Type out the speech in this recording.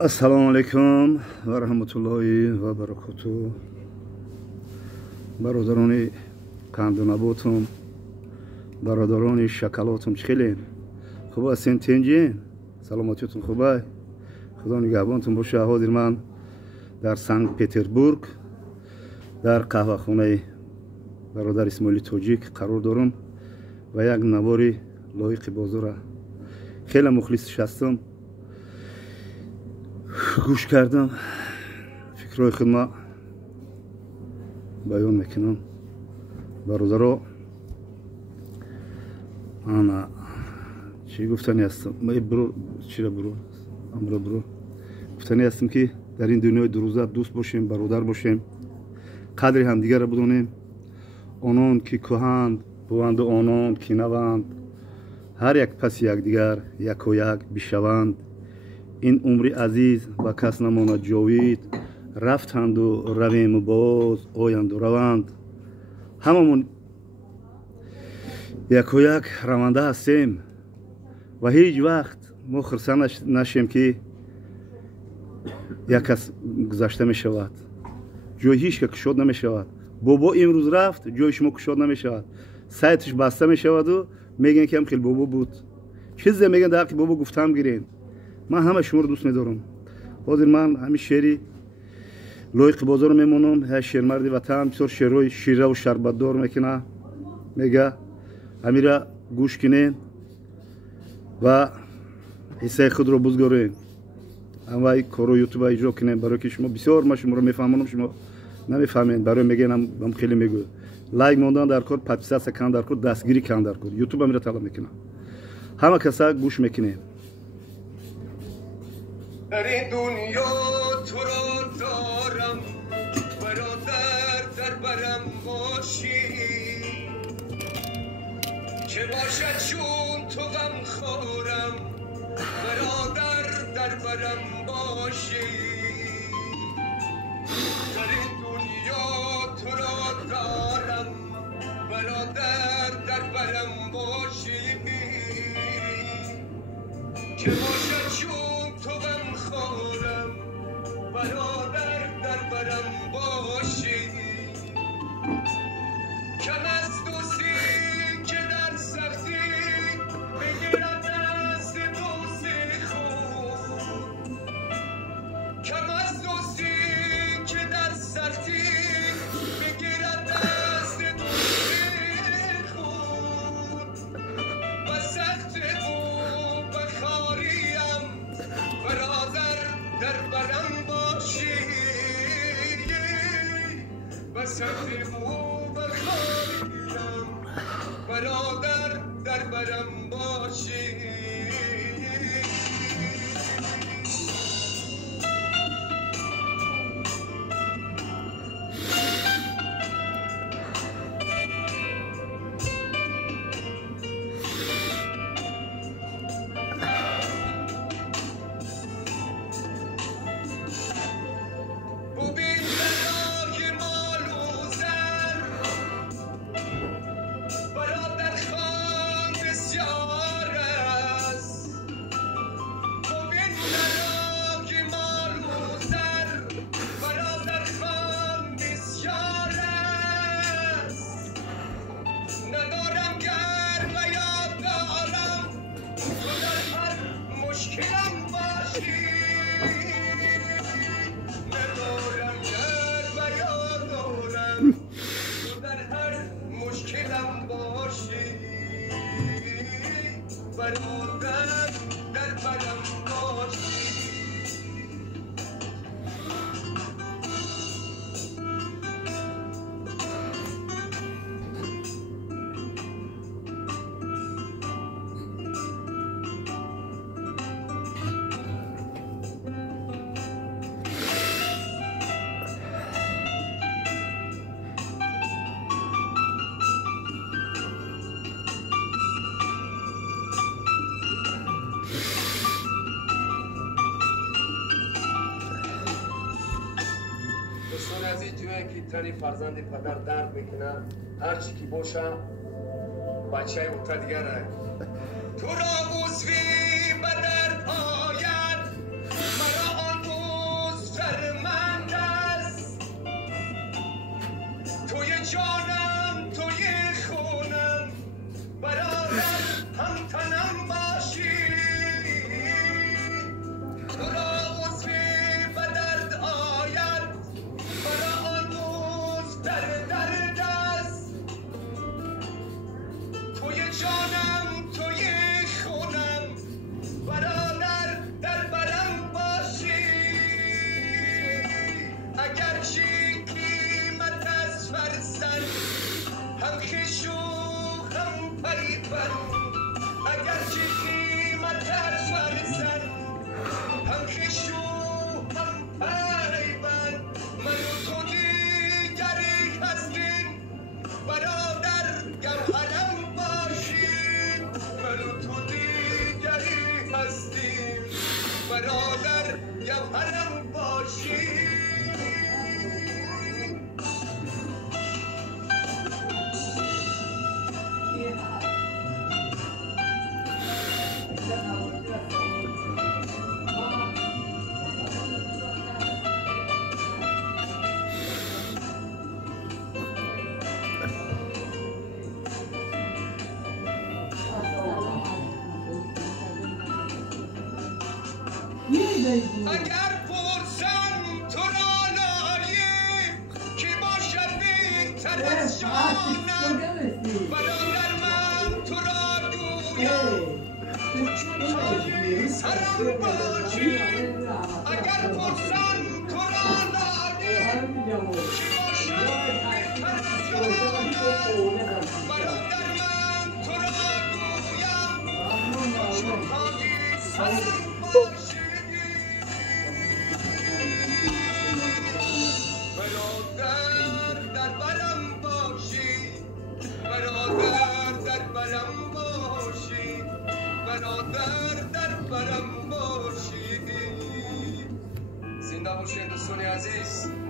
Assalomu alaykum va rahmatullohi va barakatuh. Barodaroни qandunabotum, barodaroни shakalotum chkhilin. خوب هستین تنجین؟ سلامتیتون خوبه؟ خدا نگهبانتون باشه. حاضر من در سنت پتربورگ در قهوه خانه برادر اسماعیل توجیک قرار دارم و یک نواری لایق بازار خیلی مخلصش هستم. گوش کردم، فکرهای خودم بیان میکنم. برادرها، انا چی گفتنی هستم؟ چرا برو گفتنی هستم که در این دنیای دروزه دوست باشیم، برادر باشیم، قدر همدیگر را بدونیم. آنان که کهند بوند و آنان که نوند، هر یک پس یکدیگر یک و یک بشوند. این عمر عزیز با کس نماند جاوید، رفتند و رویم و باز آیند و روند. هممون یک و یک رونده هستیم و هیچ وقت ما خرسند نشیم که یک کس گذشته می شود. جای هیچ که کشاد نمی شود. بابا امروز رفت، جای شما کشاد نمی شود. سایتش بسته می شود و میگن که هم خیلی بابا بود. چیزی میگن در که بابا گفتم گیرین. من همه شما رو دوست میدارم. حاضر من همین شعری لایق بازار میمونم. های شعر مردی وطن بسیار شعرهای شیره و شربت دار میکنه. میگه همیره گوش کنین و حصه خود رو بزرگارین. اما کارو یوتیوب اجرا کنین برای که شما بسیار ما شما رو میفهمونم، شما نمیفهمین. برای میگن هم خیلی میگو لایک موندن در کار، پادپیساسیا کن در کار، دستگیری کن در کار. یوتیوب هم میره طلب میکنه. همه کسا گوش میکنین. در این دنیا تو را دارم، برادر در برم باشی، که باشد چون تو غم خورم، برادر در برم باشی. در این دنیا تو را دارم، برادر در برم باشی، که باشد چون تو غم خورم، برادر در برم باشی. کم از دوستی که در سختی بگیرد دست دوستی خود، کم از دوستی که در سختی بگیرد دست دوستی خود، و سخت او بخاریم برادر در برم باشی، و سخت او بخاریم برادر در برم باشی. از این جوه که تنی فرزند پدر درد میکنه، هرچی که باشه بچه اوتا دیگره. تو را عضوی به درد آید، مرا برادر گوهرم باشی اگر پرسم تو را لایق کی باشد بهتر از جانم برادر من تو را گویم تاج سرم باشی اگر پرسم تو را لایق کی باشد بهتر از جانم برادر من تو را گویم تاج سرم باشی در برم باشی زنده باشید دوستان عزیز